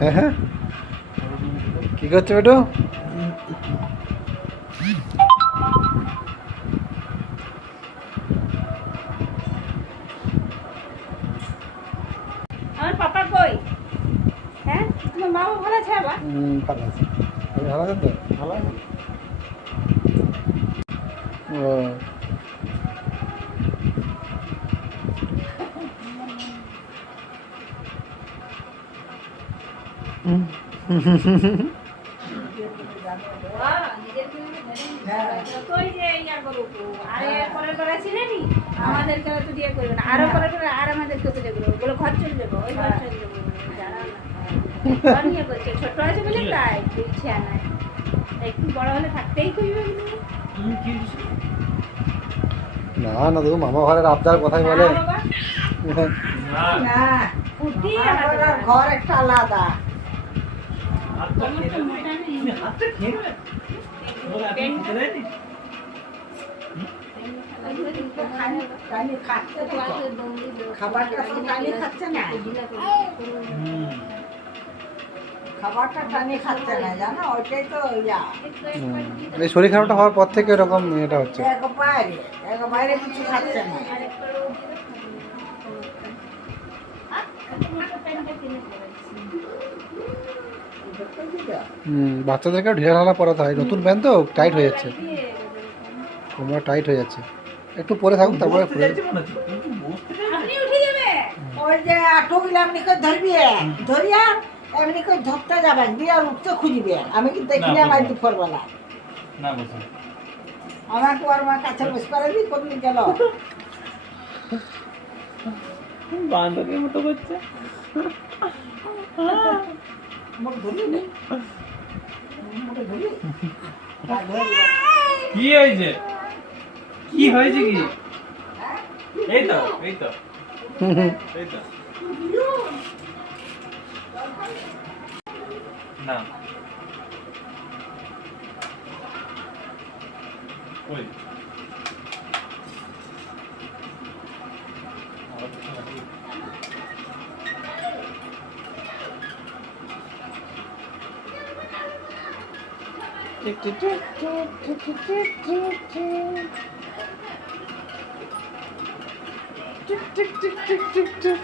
হ্যাঁ হ্যাঁ, কি করছো বেটু? আমার পাপা কই? হ্যাঁ, তোমার মা ভালো আছে বাবা? ভালো আছে। আপনি ভালো আছেন তো? ভালো আছে? ও কই যে ইয়া করো আরে পরে করে ছিলেনি আমাদেরকে তো দিয়ে করবে না আরো পরে করে আর আমাদেরকে তো দিয়ে করবে বলে ঘর চলে যাবো ওই ঘর চলে যাবো জানা না নিয়ে করছে ছোট আছে বলে তাই ইচ্ছা নাই একটু বড় হলে থাকতেই করবে না না, তো মামা ঘরের আবদার কথাই বলে। না ফুটি ঘর একটা আলাদা। খাবারটা টানি খাচ্ছে না, খাবারটা টানি খাচ্ছে না জানো, ওইটাই তো ইয়া। এই শরীর খারাপটা হওয়ার পর থেকে এরকম এটা হচ্ছে। একবারে কিছু খাচ্ছে না। বাচ্চাদেরকেও ঢিলা ঢালা পরাতে হয়, নতুন প্যান্ট তো টাইট হয়ে যাচ্ছে, কোমর টাইট হয়ে যাচ্ছে। একটু পরে থাকুক তারপরে খুলে আপনি উঠে যাবে ওই যে আটুগুলো এমনি করে ধরবি, ধরিয়া এমনি করে ধরতে যাবেন দিয়ে আর উঠতে খুঁজবে। আমি কিন্তু দেখিনি আমার দুপুরবেলা না বসে আমাকে ওর মা কাছে বসে করে দিই কোনদিন গেল বান্ধবীর মতো করছে। মুখ ধরলি না? মুখে ধরলি? কি হয়েছে? কি হয়েছে কি? এই তো এই তো এই তো না ওই tick tick tick tick tick tick.